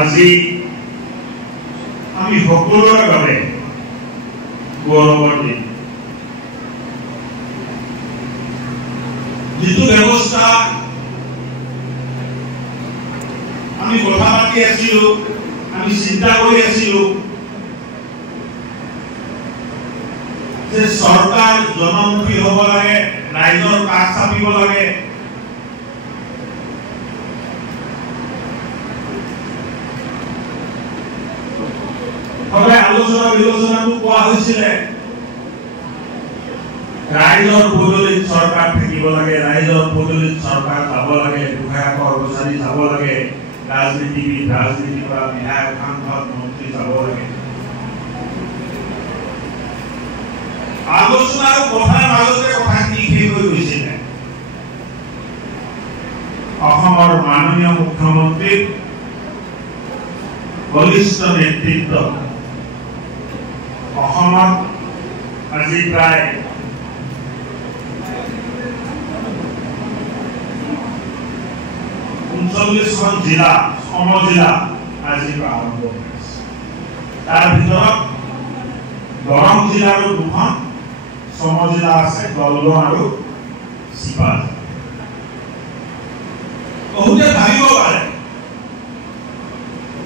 আজি আমি সকলোৰে বাবে গৌৰৱৰ দিন। যিটো ব্যৱস্থা আমি কথা পাতি আছিলো, আমি চিন্তা কৰি আছিলো যে চৰকাৰ জনমুখী হ'ব লাগে, ৰাইজৰ কাষ চাপিব লাগে, সদায় আলোচনা বিলোচনাটো কোৱা হৈছিলে ৰাইজৰ পদূলিত চৰকাৰ থাকিব লাগে, ৰাইজৰ পদূলিত চৰকাৰ যাব লাগে, দুখীয়া কৰ্মচাৰী যাব লাগে, ৰাজনীতিবিদ, ৰাজনীতি কৰা বিধায়ক, সাংসদ, মন্ত্ৰী যাব লাগে। আলোচনাৰ কথাৰ মাজতে কথাখিনি শেষ হৈ গৈছিলে। অসমৰ মাননীয় মুখ্যমন্ত্ৰীৰ বলিষ্ঠ নেতৃত্ব অসমত আজি প্ৰায় 39খন জিলা, সমজিলা আজি আৰম্ভ হৈছে। তাৰ ভিতৰত দৰং জিলাৰো 2খন সমজিলা আছে, দলগাঁও আৰু চিপাঝাৰ। বহুতে ভাবিব পাৰে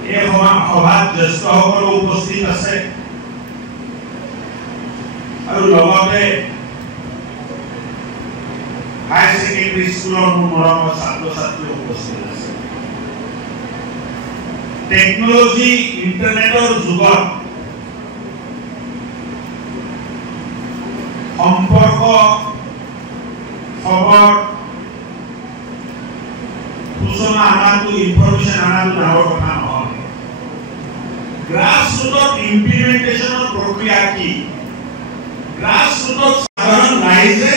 এই সভাত জ্যেষ্ঠসকলো উপস্থিত আছে আৰু লগতে হায়াৰ ছেকেণ্ডাৰী স্কুলৰ মৰমৰ ছাত্ৰ ছাত্ৰী উপস্থিত আছে। টেকনলজি ইণ্টাৰনেটৰ যুগত সম্পৰ্ক, খবৰ, সূচনা আনাটো, ইনফৰমেশ্যন আনাটো ডাঙৰ কথা নহয়। গ্ৰাছৰুটত ইমপ্লিমেণ্টেশ্যনৰ প্ৰক্ৰিয়া কি, গ্ৰাছৰুটত সাধাৰণ ৰাইজে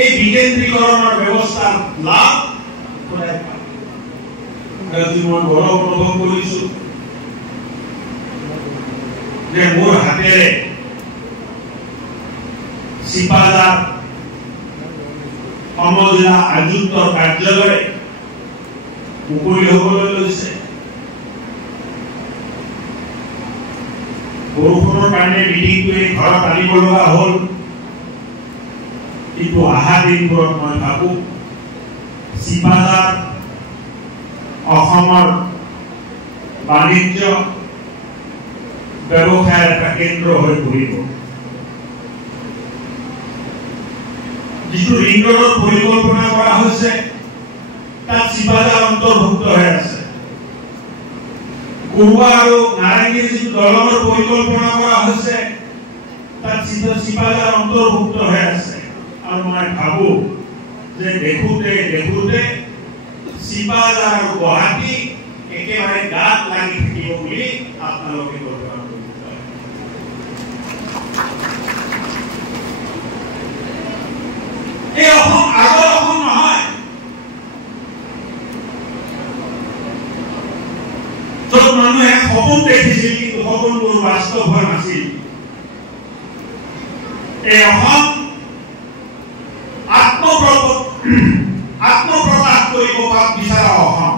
এই বিকেন্দ্ৰীকৰণৰ ব্যৱস্থাৰ লাভ সদায় পায়। আজি মই গৌৰৱ অনুভৱ কৰিছো যে মোৰ হাতেৰে চিপাঝাৰ সমজিলা আয়ুক্তৰ কাৰ্যালয় মুকলি হ'বলৈ লৈছে। বৰষুণৰ কাৰণে মিটিংটোৱে ঘৰত আনিব লগা হ'ল, কিন্তু অহা দিনবোৰত মই ভাবো চিপাঝাৰ অসমৰ বাণিজ্য ব্যৱসায়ৰ এটা কেন্দ্ৰ হৈ পৰিব। যিটো ৰিং ৰোডৰ পৰিকল্পনা কৰা হৈছে তাত চিপাঝাৰ অন্তৰ্ভুক্ত হৈ আছে। কুৰুৱা আৰু নাৰেংগীৰ যিটো দলঙৰ পৰিকল্পনা কৰা হৈছে তাত চিপাঝাৰ অন্তৰ্ভুক্ত হৈ আছে। আৰু মই ভাবো যে দেখোতে দেখোতে চিপাঝাৰ আৰু গুৱাহাটী একেবাৰে গাত লাগি থাকিব বুলি আপোনালোকে কল্পনা কৰিব পাৰে। এই অসম আগৰ অসম নহয়, য'ত মানুহে সপোন দেখিছিল কিন্তু সপোনবোৰ বাস্তৱ হোৱা নাছিল। এই অসম আত্মপ্ৰকাশ কৰিব বিচৰা অসম।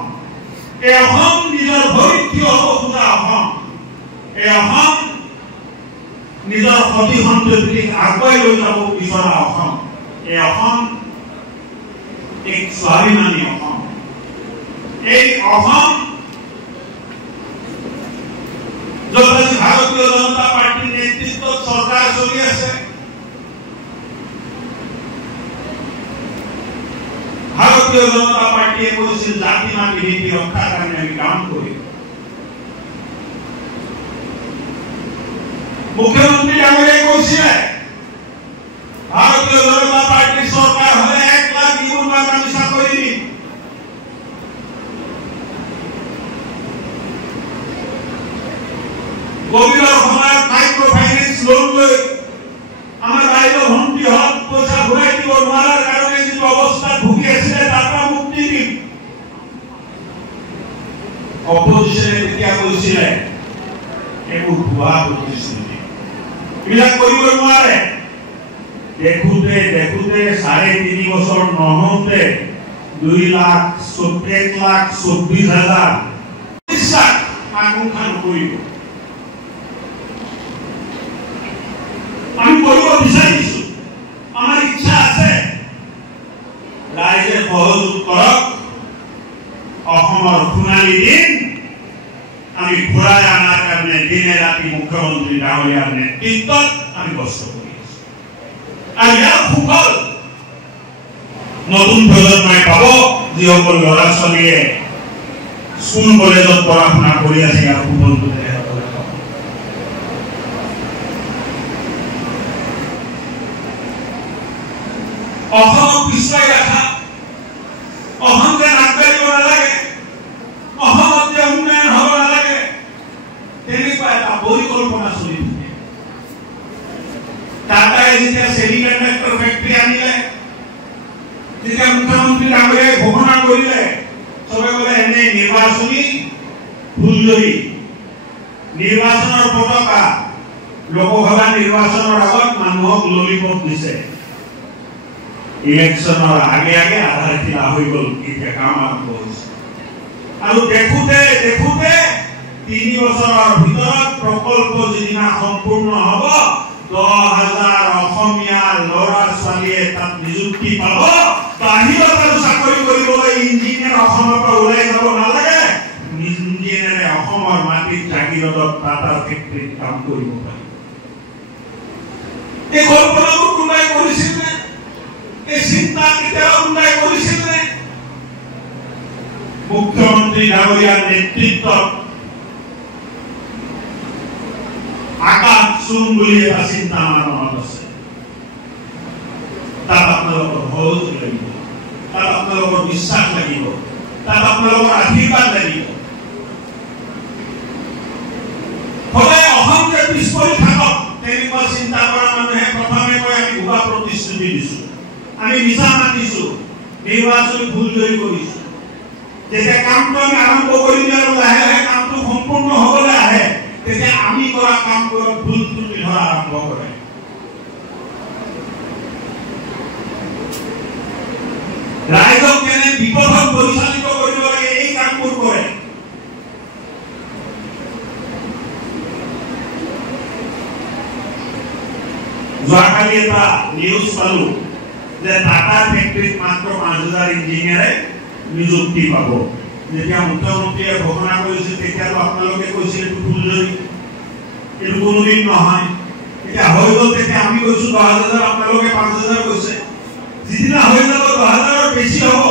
এই অসম নিজৰ ভৰিত থিয় হ'ব খোজা অসম। এই অসম নিজৰ সতি সন্ততিক আগুৱাই লৈ যাব বিচৰা অসম। এই অসম এক স্বাভিমানী অসম। এই অসম য'ত আজি ভাৰতীয় জনতা পাৰ্টীৰ নেতৃত্বত চৰকাৰ চলি আছে। ভাৰতীয় জনতা পাৰ্টীয়ে কৈছিল জাতি মাটি নীতি ৰক্ষাৰ কাৰণে আমি কাম কৰিম। মুখ্যমন্ত্ৰী ডাঙৰীয়াই কৈছিলে ভাৰতীয় জনতা পাৰ্টীৰ চৰকাৰ হলে 1 লাখ নিবনুৱাক আমি চাকৰি দিম। কোভিডৰ সময়ত মাইক্ৰ ফাইনেন্স লোন লৈ আমাৰ ৰাইজৰ ভণ্টিহঁত পইচা ঘূৰাই দিব নোৱাৰাৰ কাৰণে যিটো অৱস্থাত ভুগি আছিলে তাৰ পৰা মুক্তি দিম। অপজিশ্যনে তেতিয়া কৈছিলে এইবোৰ ভুৱা প্ৰতিশ্ৰুতি, এইবিলাক কৰিব নোৱাৰে। দেখোতে দেখোতে 3.5 বছৰ নহওঁতে 2,1,24,000 বিশ্বাস আকাংক্ষা নকৰিব। আমি কৰিব বিচাৰিছো, আমাৰ ইচ্ছা আছে, ৰাইজে সহযোগ কৰক। অসমৰ সোণালী দিন আমি ঘূৰাই অনাৰ কাৰণে দিনে ৰাতি মুখ্যমন্ত্ৰী ডাঙৰীয়াৰ নেতৃত্বত আমি কষ্ট কৰি আছো। আৰু ইয়াৰ সুফল নতুন প্ৰজন্মই পাব, যিসকল ল'ৰা ছোৱালীয়ে স্কুল কলেজত পঢ়া শুনা কৰি আছে। ইয়াৰ সুফলটো তেখেতসকলে পাব। অসমক পিছুৱাই ৰখা, অসম যেন আগবাঢ়িব নালাগে, অসমত যে উন্নয়ন হ'ব নালাগে, তেনেকুৱা এটা পৰিকল্পনা চলি থাকে। টাটাই যেতিয়া ছেমিকণ্ডাক্টৰ ফেক্টৰী আনিলে, যেতিয়া মুখ্যমন্ত্ৰী ডাঙৰীয়াই ঘোষণা কৰিলে, চবে ক'লে এনে নিৰ্বাচনী ফুলজৰি, নিৰ্বাচনৰ পতাকা, লোকসভা নিৰ্বাচনৰ আগত মানুহক ললিপপ দিছে। ইলেকশ্যনৰ আগে আগে আধাৰ খিলা হৈ গ'ল, এতিয়া কাম আৰম্ভ হৈছে। আৰু দেখোঁতে 3 বছৰৰ ভিতৰত প্ৰকল্প যিদিনা সম্পূৰ্ণ হ'ব, 10,000 অসমীয়া ল'ৰা ছোৱালীয়ে তাত নিযুক্তি পাব। বাহিৰত আৰু চাকৰি কৰিবলৈ ইঞ্জিনিয়াৰ অসমৰ পৰা ওলাই যাব নালাগে, ইঞ্জিনিয়াৰে অসমৰ মাটিত জাগিৰোডত টাটা ফেক্টৰীত কাম কৰিব পাৰিব। এই কল্পনাবোৰ কোনোবাই কৰিছিল নে? এই চিন্তা কেতিয়াও কোনোবাই কৰিছিল নে? মুখ্যমন্ত্ৰী ডাঙৰীয়াৰ নেতৃত্বত আকাশ চুম বুলি এটা চিন্তা আমাৰ মনত আছে। তাত আপোনালোকৰ সহযোগ লাগিব, তাত আপোনালোকৰ বিশ্বাস লাগিব, তাত আপোনালোকৰ আশীৰ্বাদ লাগিব। সদায় অসম যে পিছ পৰি থাকক তেনেকুৱা চিন্তা কৰা মানুহে প্ৰথমে কয় আমি ভুৱা প্ৰতিশ্ৰুতি দিছো, আমি মিছা মাতিছো, নিৰ্বাচনী ফুলজৰি কৰিছো। যেতিয়া কামটো আমি আৰম্ভ কৰিলে আৰু লাহে লাহে কামটো সম্পূৰ্ণ হ'বলৈ আহে, তেতিয়া আমি কৰা কামবোৰত ভুল ত্ৰুটি ধৰা আৰম্ভ কৰে। ৰাইজক কেনে বিপথত পৰিচালিত কৰিব লাগে এই কামবোৰ কৰে। যোৱাকালি এটা নিউজ পালো যে টাটা ফেক্টৰীত মাত্ৰ 5,000 ইঞ্জিনিয়াৰে নিযুক্তি পাব। যেতিয়া মুখ্যমন্ত্ৰীয়ে ঘোষণা কৰিছিল তেতিয়াতো আপোনালোকে কৈছিল এইটো ফুলজৰি, এইটো কোনোদিন নহয়। এতিয়া হৈ গ'ল, তেতিয়া আমি কৈছো 10,000, আপোনালোকে 5,000 কৈছে। যিদিনা হৈ যাব 10,000ৰ বেছি হ'ব,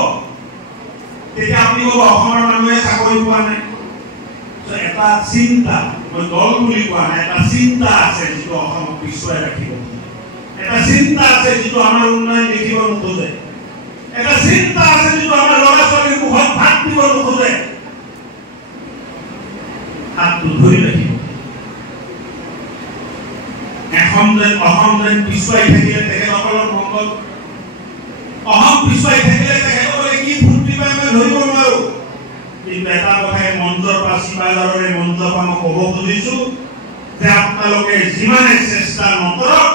তেতিয়া আপুনি ক'ব অসমৰ মানুহে চাকৰি পোৱা নাই। এটা চিন্তা, মই দল বুলি কোৱা নাই, এটা চিন্তা আছে যিটো অসমক পিছুৱাই ৰাখিব। এটা চিন্তা আছে যিটো আমাৰ উন্নয়ন দেখিব নোখোজে। এটা চিন্তা আছে যিটো আমাৰ ল'ৰা ছোৱালীৰ মুখত ভাত দিব নোখোজে। হাতটো ধৰি ৰাখিব। অসম যেন পিছুৱাই থাকিলে তেখেতসকলৰ মংগল, অসম পিছুৱাই থাকিলে তেখেতসকলে কি ফূৰ্তি পায় মই ধৰিব নোৱাৰো। কিন্তু এটা কথাই মঞ্চৰ পৰা চিবাজাৰৰে মঞ্চৰ পৰা মই ক'ব খুজিছো যে আপোনালোকে যিমানে চেষ্টা নকৰক,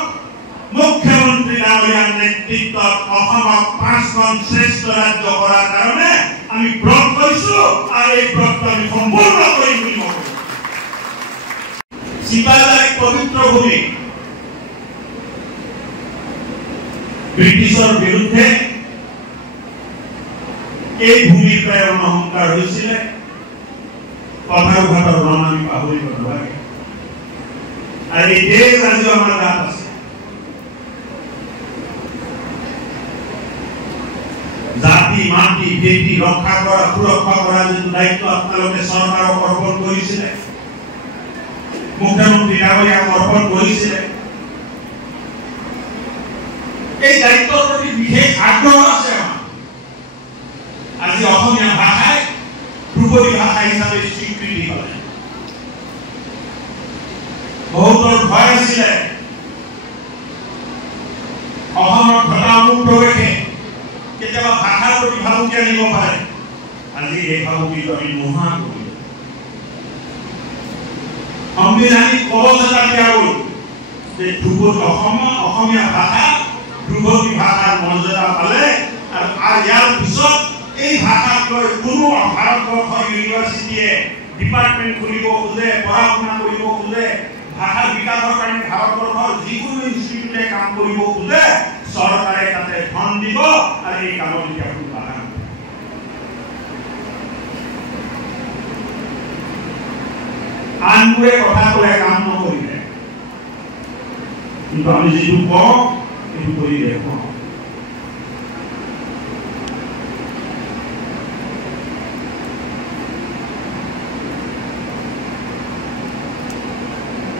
মুখ্যমন্ত্ৰী ডাঙৰীয়াৰ নেতৃত্বত অসমক 5খন শ্ৰেষ্ঠ ৰাজ্য কৰাৰ কাৰণে আমি ব্ৰত লৈছো, আৰু এই ব্ৰতটো আমি সম্পূৰ্ণ কৰিম বুলি মই কৈছো। চিবাজাৰ এক পবিত্ৰ ভূমি। ব্ৰিটিছৰ বিৰুদ্ধে এই ভূমিৰ প্ৰায় ৰণসংকাৰ হৈছিলে। কথাৰ ঘাটৰ ৰণ আমি পাহৰিব নালাগে। আৰু এই দেশ আজিও আমাৰ গাত আছে। জাতি মাটি ভেটি ৰক্ষা কৰা, সুৰক্ষা কৰা যিটো দায়িত্ব আপোনালোকে চৰকাৰক অৰ্পণ কৰিছিলে, মুখ্যমন্ত্ৰী ডাঙৰীয়াক অৰ্পণ কৰিছিলে, এই দায়িত্বৰ প্ৰতি বিশেষ আগ্ৰহ আছে আমাৰ। আজি অসমীয়া ভাষাই ধ্ৰুপদী ভাষা হিচাপে স্বীকৃতি পালে। বহুতৰ ভয় আছিলে অসমৰ ঘটা অনুপ্ৰৱেশে কেতিয়াবা ভাষাৰ প্ৰতি ভাবুকি আনিব পাৰে। আজি এই ভাবুকিটো আমি নোহোৱা কৰিলো। সংবিধানিক কবচ এটা দিয়া গ'ল যে অসমীয়া ভাষা ধ্ৰুপদী ভাষাৰ মৰ্যাদা পালে, আৰু ইয়াৰ পিছত এই ভাষাক লৈ কোনো ভাৰতবৰ্ষৰ ইউনিভাৰ্চিটিয়ে ডিপাৰ্টমেণ্ট খুলিব খোজে, পঢ়া শুনা কৰিব খোজে, ভাষাৰ বিকাশৰ কাৰণে ভাৰতবৰ্ষৰ যিকোনো ইনষ্টিটিউটে কাম কৰিব খোজে, চৰকাৰে তাতে ধন দিব আৰু এই কামত এতিয়া কোনো বাধা নহয়। আনবোৰে কথা ক'লে কাম নকৰিলে, কিন্তু আমি যিটো কওঁ সেইটো কৰি দেখুৱাওঁ।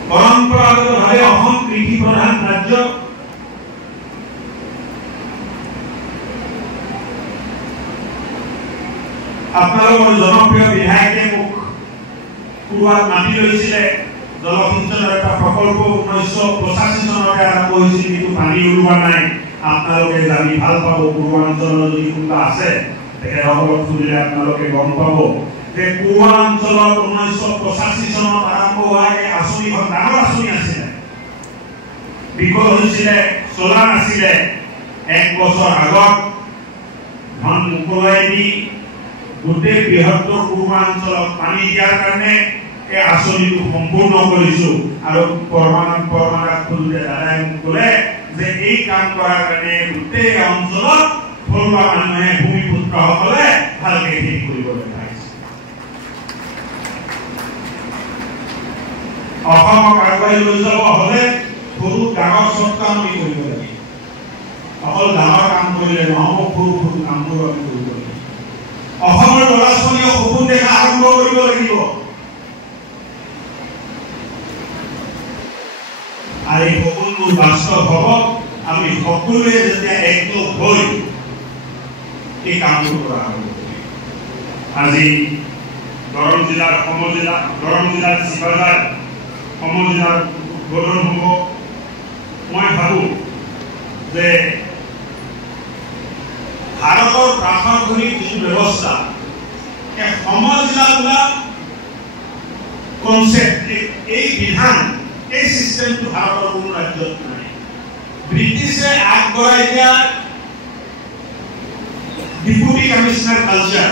পৰম্পৰাগতভাৱে অসম কৃষি প্ৰধান ৰাজ্য। আপোনালোকৰ জনপ্ৰিয় বিধায়কে মোক কুৰুৱাত মাতি লৈছিলে জলসিঞ্চনৰ এটা প্ৰকল্প 1985 চনতে আৰম্ভ হৈছিল, কিন্তু পানী ওলোৱা নাই। আপোনালোকে জানি ভাল পাব, কুৰুৱা অঞ্চলৰ যদি কোনোবা আছে তেখেতসকলক সুধিলে আপোনালোকে গম পাব যে কুৰুৱা অঞ্চলত 1985 চনত আৰম্ভ হোৱা এই আঁচনিখন ডাঙৰ আঁচনি আছিলে, বিফল হৈছিলে, চলা নাছিলে। এক বছৰ আগত ধন মোকলাই দি গোটেই বৃহত্তৰ কুৰুৱা অঞ্চলত পানী দিয়াৰ কাৰণে এই আঁচনিটো সম্পূৰ্ণ কৰিছো। আৰু পৰমাণাক খোজোতে দাদাই মোক ক'লে যে এই কাম কৰাৰ কাৰণে গোটেই অঞ্চলত থলুৱা মানুহে ভূমিপুত্ৰসকলে ভালকে খেতি কৰিবলৈ পাইছে। অসমক আগুৱাই লৈ যাব হ'লে সৰু ডাঙৰ চব কাম আমি কৰিব লাগিব। অকল ডাঙৰ কাম কৰিলে নহ'ব, সৰু সৰু কামবোৰ আমি কৰিব লাগিব। অসমৰ ল'ৰা ছোৱালীয়ে সপোন দেখা আৰম্ভ কৰিব লাগিব। আৰু এই সপোনবোৰ বাস্তৱ হ'ব আমি সকলোৱে যেতিয়া একযোগ হৈ এই কামবোৰ কৰা আৰম্ভ কৰিম। আজি দৰং জিলাৰ চিপাঝাৰ সমজিলাৰ উদ্বোধন হ'ব। মই ভাবোঁ যে ভাৰতৰ প্ৰশাসনিক যিটো ব্যৱস্থা, এই সমজিলা বোলা কনচেপ্ট, এই বিধান, এই চিষ্টেমটো ভাৰতৰ কোনো ৰাজ্যত নাই। ব্ৰিটিছে আগবঢ়াই দিয়া ডিপুটি কমিশনাৰ কালচাৰ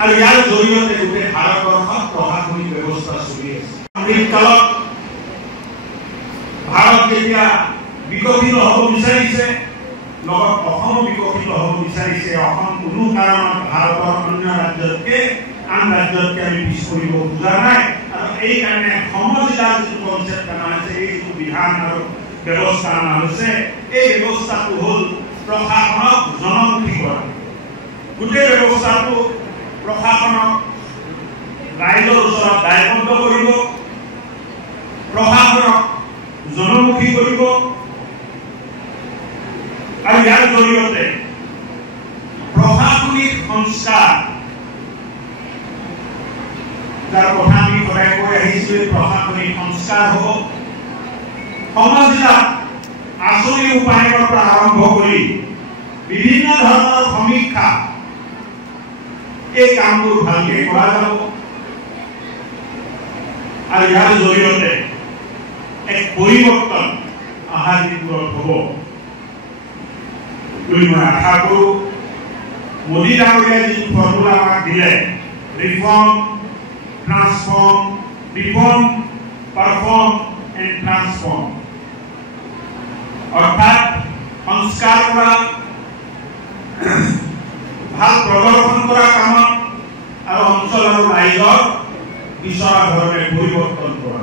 আৰু ইয়াৰ জৰিয়তে গোটেই ভাৰতবৰ্ষত প্ৰশাসনিক ব্যৱস্থা চলি আছে। অমৃতকালত ভাৰত যেতিয়া বিকশিত হ'ব বিচাৰিছে, লগত অসম বিকশিত হ'ব বিচাৰিছে। অসম কোনো কাৰণত ভাৰতৰ অন্য ৰাজ্যতকে, আন ৰাজ্যতকে আমি পিছ পৰিব খোজা নাই। আৰু এই কাৰণে সমজিলাৰ যিটো কনচেপ্ট অনা হৈছে, এই যিটো বিধান আৰু ব্যৱস্থা অনা হৈছে, এই ব্যৱস্থাটো হ'ল প্ৰশাসনক জনমুখী কৰা। গোটেই ব্যৱস্থাটো প্ৰশাসনক ৰাইজৰ ওচৰত দায়বদ্ধ কৰিব, প্ৰশাসনক জনমুখী কৰিব আৰু ইয়াৰ জৰিয়তে প্ৰশাসনিক সংস্কাৰ, যাৰ কথা আমি সদায় কৈ আহিছোঁ, প্ৰশাসনিক সংস্কাৰ হ'ব। সমজিলা আঁচনি ৰূপায়ণৰ পৰা আৰম্ভ কৰি বিভিন্ন ধৰণৰ সমীক্ষা, এই কামবোৰ ভালকে কৰা যাব আৰু ইয়াৰ জৰিয়তে এক পৰিৱৰ্তন অহাৰ দিশত হ'ব বুলি মই আশা কৰোঁ। মোদী ডাঙৰীয়াই যিটো ফৰ্মুলা আমাক দিলে, reform, transform, reform, perform and transform, অৰ্থাৎ সংস্কাৰ কৰা, ভাল প্ৰদৰ্শন কৰা কামত আৰু অঞ্চল আৰু ৰাইজৰ বিচৰা ধৰণে পৰিৱৰ্তন কৰা,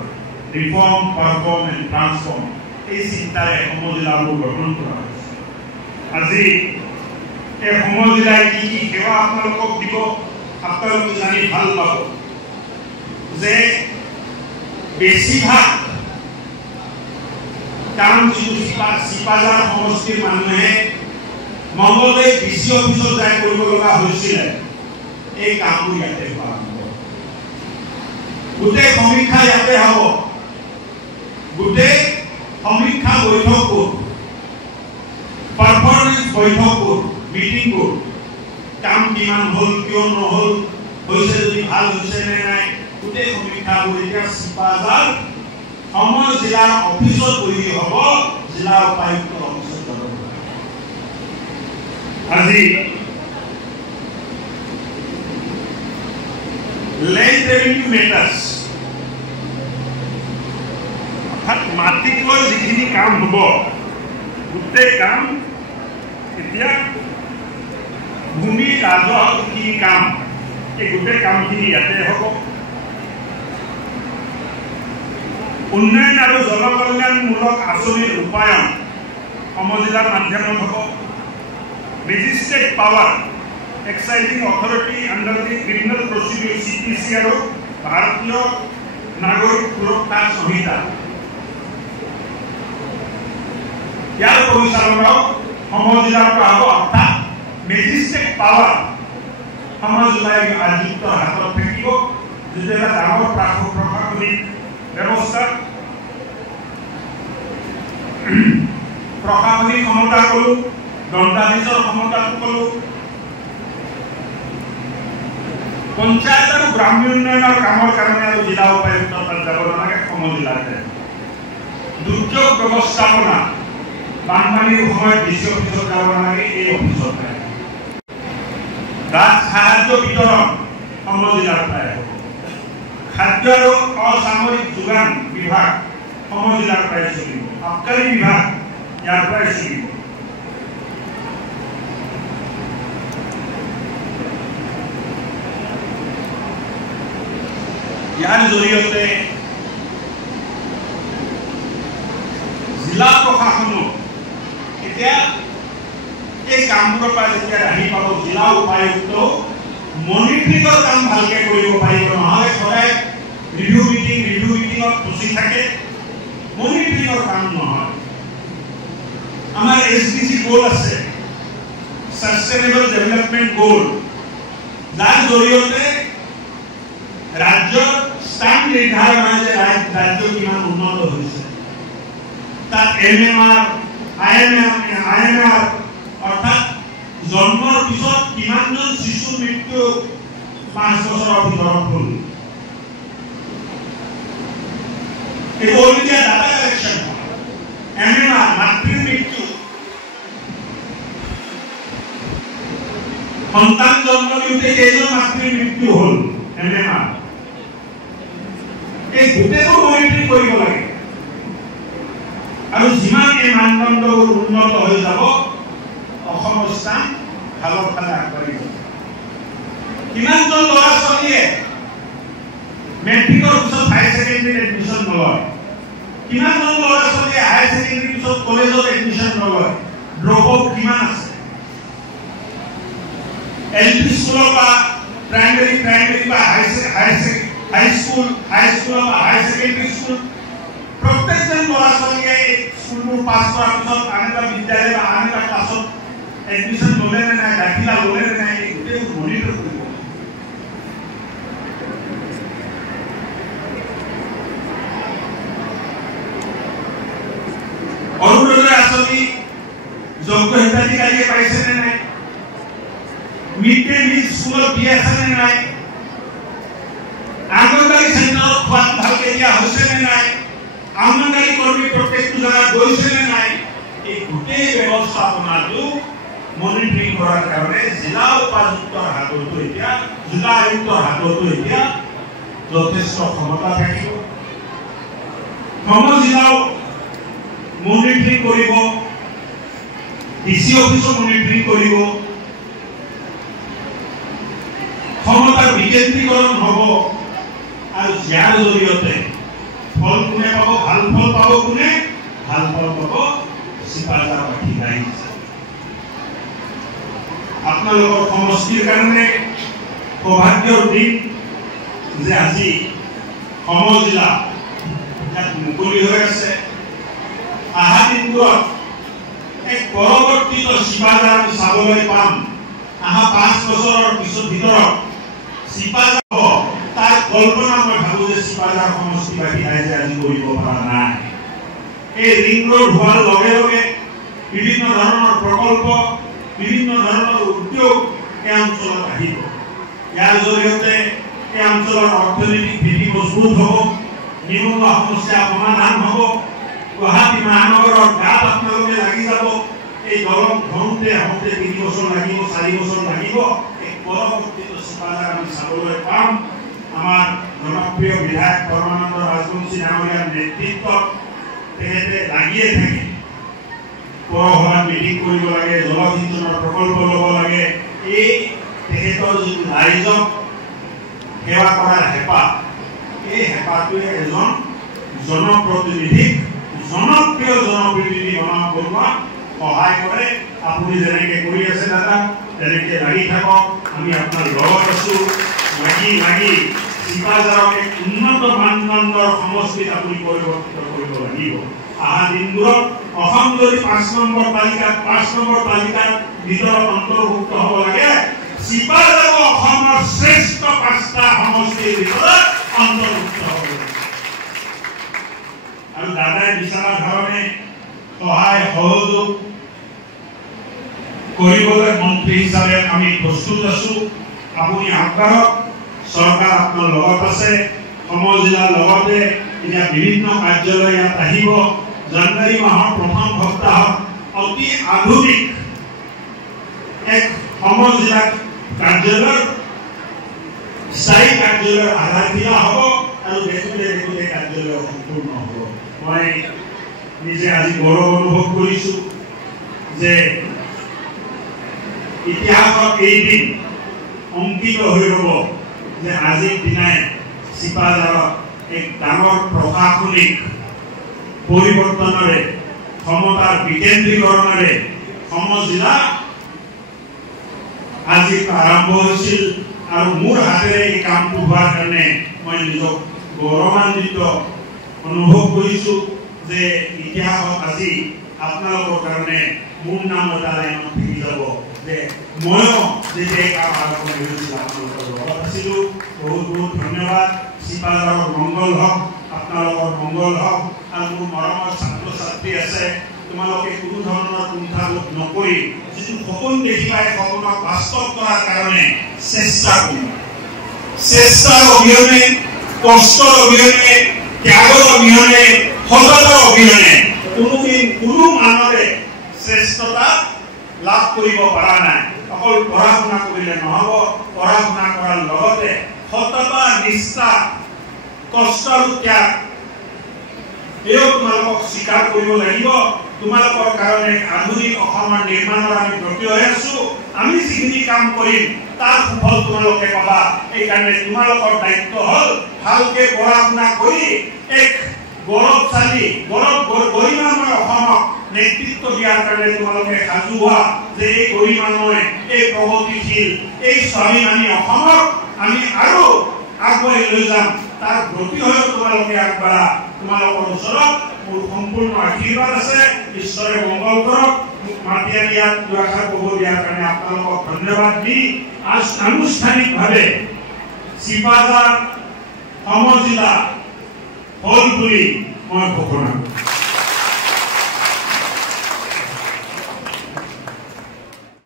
ৰিফৰ্ম, পাৰফৰ্ম এণ্ড ট্ৰান্সফৰ্ম, এই চিন্তাৰে সমজিলাবোৰ গঠন কৰা হৈছে। আজি এই সমজিলাই কি কি সেৱা আপোনালোকক দিব, আপোনালোকে জানি ভাল পাব যে বেছিভাগ কাম যিটো চিপাঝাৰ সমষ্টিৰ মানুহে মংগলদৈ ডিচি অফিচত যাই কৰিব লগা হৈছিলে, এই কামবোৰ ইয়াতে হোৱা হ'ব। গোটেই সমীক্ষা ইয়াতে হ'ব। গোটেই সমীক্ষা বৈঠকবোৰ, পাৰফৰ্মেন্স বৈঠকবোৰ, মিটিংবোৰ, কাম কিমান হ'ল, কিয় নহ'ল, হৈছে যদি ভাল হৈছে নে নাই, গোটেই সমীক্ষাবোৰ এতিয়া চিপাঝাৰ সমজিলাৰ অফিচত বহি হ'ব, জিলা উপায়ুক্তৰ অফিচত যাব। আজি লেণ্ড ৰেভিনিউ মেটাৰ্ছ অৰ্থাৎ মাটিক লৈ যিখিনি কাম হ'ব গোটেই কাম এতিয়া ভূমি ৰাজহ যিখিনি কাম এই গোটেই কামখিনি ইয়াতে হ'ব। উন্নয়ন আৰু জনকল্যাণমূলক আঁচনিৰ ৰূপায়ণ সমজিলাৰ মাধ্যমত হ'ব। Registered power exercising authority under the criminal procedure CPC আৰু ভাৰতীয় নাগৰিক সুৰক্ষা সংহিতা ইয়াৰ পৰিচালনাও সমজিলাৰ পৰা হ'ব। অৰ্থাৎ মেজিষ্ট্ৰেট পাৱাৰ সমজিলাই আয়ুক্তৰ হাতত থাকিব, যিটো এটা ডাঙৰ প্ৰশাসনিক ব্যৱস্থা। প্ৰশাসনিক ক্ষমতা ক'লো, দণ্ডাধীশৰ ক্ষমতাটো ক'লো। পঞ্চায়ত আৰু গ্ৰাম্য উন্নয়নৰ কামৰ কাৰণে আৰু জিলা উপায়ুক্ত তাত যাব নালাগে, সমজিলাতে। দুৰ্যোগ ব্যৱস্থাপনা বানপানীৰ সময়ত DC অফিচত যাব নালাগে, এই অফিচত ৰাজ সাহায্য বিতৰণ সমজিলাৰ পৰাই হ'ব। খাদ্য আৰু অসামৰিক যোগান বিভাগ সমজিলাৰ পৰাই চলিব। আবকাৰী বিভাগ ইয়াৰ পৰাই চলিব। ইয়াৰ জৰিয়তে জিলা প্ৰশাসনো এতিয়া এই কামবোৰৰ পৰা যেতিয়া ৰাহি পাব, জিলা উপায়ুক্ত মনিটৰিঙৰ কাম ভালকে কৰিব পাৰিব। নহ'লে সদায় ৰিভিউ মিটিঙত ফচি থাকে, মনিটৰিঙৰ কাম নহয়। আমাৰ SDG গোল আছে, সাষ্টেইনেবল ডেভেলপমেণ্ট গোল, যাৰ জৰিয়তে ৰাজ্যৰ স্থান নিৰ্ধাৰণ হয় যে ৰাজ্য কিমান উন্নত হৈছে। তাত MMR, IMR অৰ্থাৎ জন্মৰ পিছত কিমানজন শিশুৰ মৃত্যু 5 বছৰৰ ভিতৰত হ'ল, এই all India data collection. MMR মাতৃৰ মৃত্যু, সন্তান জন্ম দিওঁতে কেইজন মাতৃৰ মৃত্যু হ'ল, MMR। এই গোটেইবোৰ মনিটৰিং কৰিব লাগে। আৰু যিমান এই মানদণ্ডবোৰ উন্নত হৈ যাব, অসমৰ স্থান ভালৰ ফালে আগবাঢ়ি যাব। কিমানজন ল'ৰা ছোৱালীয়ে মেট্ৰিকৰ পিছত হায়াৰ ছেকেণ্ডেৰীত এডমিশ্যন নলয়, কিমানজন ল'ৰা ছোৱালীয়ে হায়াৰ ছেকেণ্ডেৰীৰ পিছত কলেজত এডমিশ্যন নলয়, ড্ৰপ আউট কিমান আছে। LP স্কুলৰ পৰা প্ৰাইমেৰী বা হাইস্কুলৰ পৰা হায়াৰ ছেকেণ্ডেৰী স্কুল, প্ৰত্যেকজন ল'ৰা ছোৱালীয়ে স্কুলবোৰ পাছ কৰাৰ পিছত আন এটা বিদ্যালয় বা আন এটা ক্লাছত এডমিশ্যন ল'লে নে নাই, দাখিলা ল'লে নে নাই, এই গোটেইবোৰ মনিটৰ কৰিব। অৰুণোদয় আঁচনি যোগ্য হিতাধিকাৰীয়ে পাইছে নে নাই, মিড ডে মিল স্কুলত দি আছে নে নাই, আংগনবাড়ী চেণ্টাৰত খোৱাটো ভালকে দিয়া হৈছে নে নাই, অংগনবাড়ী কৰ্মী প্ৰত্যেকটো জেগাত গৈছে নে নাই, এই গোটেই ব্যৱস্থাপনাটো মনিটৰিং কৰাৰ কাৰণে জিলা উপায়ুক্তৰ হাততো এতিয়া যথেষ্ট ক্ষমতা থাকিব। সমজিলাও মনিটৰিং কৰিব, DC অফিচো মনিটৰিং কৰিব, ক্ষমতাৰ বিকেন্দ্ৰীকৰণ হ'ব। আৰু যাৰ জৰিয়তে ফল কোনে পাব, ভাল ফল পাব কোনে, ভাল ফল পাব চিপাঝাৰ অধিকাৰী। আপোনালোকৰ সমষ্টিৰ কাৰণে সৌভাগ্যৰ দিন যে আজি সমজিলা ইয়াত মুকলি হৈ আছে। অহা দিনবোৰত এক পৰৱৰ্তীত চিপাঝাৰ আমি চাবলৈ পাম। অহা 5 বছৰৰ ভিতৰত চিপাঝাৰ তাৰ কল্পনা মই ভাবো যে চিপাঝাৰ সমষ্টিবাসী ৰাইজে আজি কৰিব পৰা নাই। এই ৰিং ৰোড হোৱাৰ লগে লগে বিভিন্ন ধৰণৰ প্ৰকল্প, বিভিন্ন ধৰণৰ উদ্যোগ এই অঞ্চলত আহিব। ইয়াৰ জৰিয়তে এই অঞ্চলৰ অৰ্থনৈতিক ভিত্তি মজবুত হ'ব, নিবনুৱা সমস্যা সমাধান হ'ব, গুৱাহাটী মহানগৰৰ গাত আপোনালোকে লাগি যাব, এই দলং ধৰোঁতে হওঁতে 3 বছৰ লাগিব 4 বছৰ লাগিব এই পৰৱৰ্তীটো চিপাঝাৰ আমি চাবলৈ পাম আমাৰ জনপ্ৰিয় বিধায়ক পৰমানন্দ ৰাজবংশী ডাঙৰীয়াৰ নেতৃত্বত তেখেতে লাগিয়ে থাকে পৌৰসভাত মিটিং কৰিব লাগে জলসিঞ্চনৰ প্ৰকল্প ল'ব লাগে এই তেখেতৰ যিটো ৰাইজক সেৱা কৰাৰ হেঁপাহ এই হেঁপাহটোৱে এজন জনপ্ৰতিনিধিক জনপ্ৰিয় জনপ্ৰতিনিধি বনোৱাত সহায় কৰে আপুনি যেনেকৈ কৰি আছে দাদা তেনেকৈ লাগি থাকক আমি আপোনাৰ লগত আছোঁ লাগি চিপাঝাৰক এক উন্নত মানদণ্ডৰ সমষ্টিত আপুনি পৰিৱৰ্তিত কৰিব লাগিব অহা দিনবোৰত অসম যদি 5 নম্বৰ তালিকাত ভিতৰত অন্তৰ্ভুক্ত হ'ব লাগে চিপাঝাৰ অসমৰ শ্ৰেষ্ঠ 5টা সমষ্টিৰ ভিতৰত অন্তৰ্ভুক্ত হ'ব আৰু দাদাই বিচৰা ধৰণে সহায় সহযোগ কৰিবলৈ মন্ত্ৰী হিচাপে আমি প্ৰস্তুত আছো আপুনি আগবাঢ়ক চৰকাৰ আপোনাৰ লগত আছে সমৰ জিলাৰ লগতে এতিয়া বিভিন্ন কাৰ্যালয় ইয়াত আহিব জানুৱাৰী মাহৰ প্ৰথম সপ্তাহত অতি আধুনিক এক সমৰ জিলা কাৰ্যালয় স্থায়ী কাৰ্যালয়ৰ আধাৰশিলা হ'ব আৰু দেখোঁতে কাৰ্যালয় সম্পূৰ্ণ হ'ব মই নিজে আজি গৌৰৱ অনুভৱ কৰিছোঁ যে ইতিহাসত এই দিন অংকিত হৈ ৰ'ব যে আজিৰ দিনাই চিপাঝাৰত এক ডাঙৰ প্ৰশাসনিক পৰিৱৰ্তনেৰে ক্ষমতাৰ বিকেন্দ্ৰীকৰণেৰে সমৰ জিলা আজি আৰম্ভ হৈছিল আৰু মোৰ হাতেৰে এই কামটো হোৱাৰ কাৰণে মই নিজক গৌৰৱান্বিত অনুভৱ কৰিছোঁ যে ইতিহাসত আজি আপোনালোকৰ কাৰণে মোৰ নাম এটা লাইনত থাকি যাব যে ময়ো যেতিয়া এই কাম আৰম্ভ কৰিছিলোঁ আপোনালোকৰ লগত আছিলোঁ বহুত ধন্যবাদ চিপাঝাৰৰ মংগল হওক আপোনালোকৰ মংগল হওক আৰু মোৰ মৰমৰ ছাত্ৰ ছাত্ৰী আছে তোমালোকে কোনো ধৰণৰ কুণ্ঠাবোধ নকৰি যিটো সপোন দেখিবাই সপোনক বাস্তৱ কৰাৰ কাৰণে চেষ্টা কৰিবা চেষ্টাৰ অবিহনে কষ্টৰ অবিহনে ত্যাগৰ অবিহনে সততাৰ অবিহনে কোনোদিন কোনো মানৰে শ্ৰেষ্ঠতা লাভ কৰিব পৰা নাই অকল পঢ়া শুনা কৰিলে নহ'ব পঢ়া শুনা কৰাৰ লগতে সততা নিষ্ঠা কষ্ট আৰু ত্যাগ এও তোমালোকক স্বীকাৰ কৰিব লাগিব তোমালোকৰ কাৰণে আধুনিক অসমৰ নিৰ্মাণৰ আমি ব্ৰতী হৈ আছোঁ আমি যিখিনি কাম কৰিম তাৰ সুফল তোমালোকে পাবা এইকাৰণে তোমালোকৰ দায়িত্ব হ'ল ভালকৈ পঢ়া শুনা কৰি এক গৌৰৱশালী গৰিমাময় অসমক নেতৃত্ব দিয়াৰ কাৰণে তোমালোকে সাজু হোৱা যে এই গৰিমাময় এই প্ৰগতিশীল এই স্বাভিমানী অসমক আমি আৰু আগুৱাই লৈ যাম তাৰ ব্ৰতী হৈ তোমালোকে আগবাঢ়া তোমালোকৰ ওচৰত মোৰ সম্পূৰ্ণ আশীৰ্বাদ আছে ঈশ্বৰে মংগল কৰক মাতি আনি ইয়াত দুআষাৰ ক'ব দিয়াৰ কাৰণে আপোনালোকক ধন্যবাদ দি আনুষ্ঠানিকভাৱে চিপাঝাৰ সমৰ জিলা হ'ল বুলি মই ঘোষণা কৰিছোঁ।